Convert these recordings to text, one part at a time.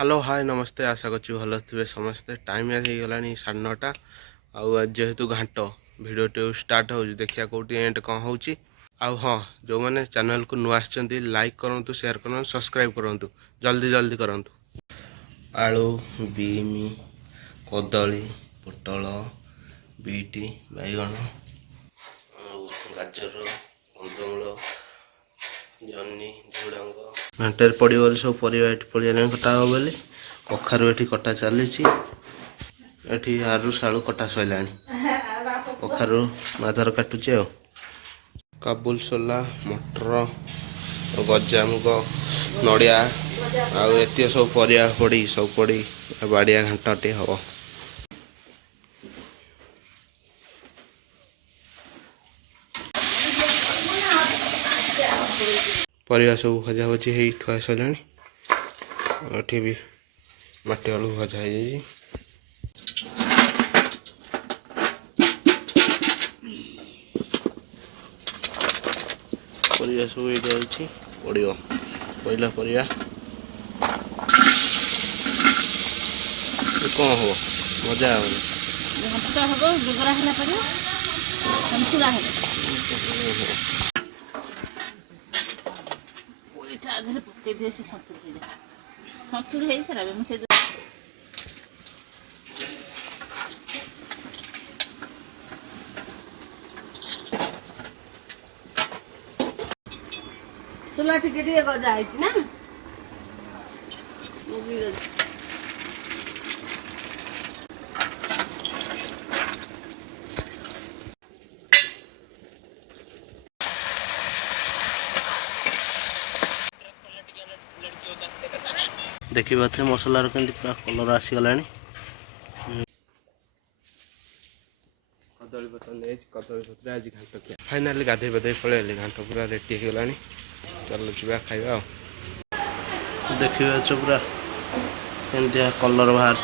Hello hi नमस्ते आशा करछि भल थे समस्ते टाइम हो गला 9:30 आउ जेहेतु घाट भिडियो स्टार्ट हो देखिया कौटी एंड कौन हो हाँ जो मैंने चैनल को नुआ लाइक करूँ शेयर करूँ सब्सक्राइब करूँ जल्दी जल्दी करूँ। आलू बीमी कदली पोटल बीटी बैगण गाजर कंदमूल जन्नी झुड़ंग घंटे पड़ो सब परिवा पड़े कटा हो बोली कखारू ये कटा चली आलू सालू कटा सैला कखारू माधर काटुचे काबुल सोला मटर गजामुग नड़िया आत सब परिया पड़ी सब पड़ी बाड़िया घाटे हम परिया सब भजा भजी हो थुआ सैला भी माटी आलू भजा है परिया सब ये पड़ो पहला परिया कौन हम मजा सुला टिके टिके गजा है ना देखिए थे मसलार केमती पूरा कलर आसीगला कदली पत्र नहीं कदली पत्र आज घाट खिया फाइनाली गाधे पाधे पलि घाट पूरा रेडी होगा चलो जा खाଇବା देखिए पूरा केमती कलर बाहर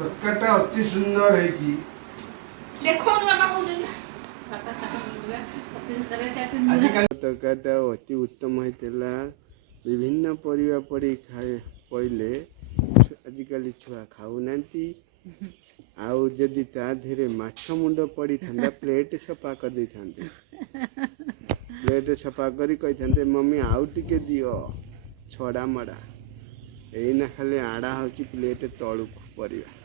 तरकारीटा अति सुंदर है कि देखो तरकारीटा अति उत्तम होता विभिन्न परिवा पड़ी खाए पड़े आजिकल छुआ खाऊ ना आउ जदि ता धीरे माछ मुंड पड़ी था प्लेट सफा कर दे प्लेट सफा करी कही मम्मी आउ टिके दियो छड़ा मड़ा एना खाली आड़ा हो प्लेट तलू परिवा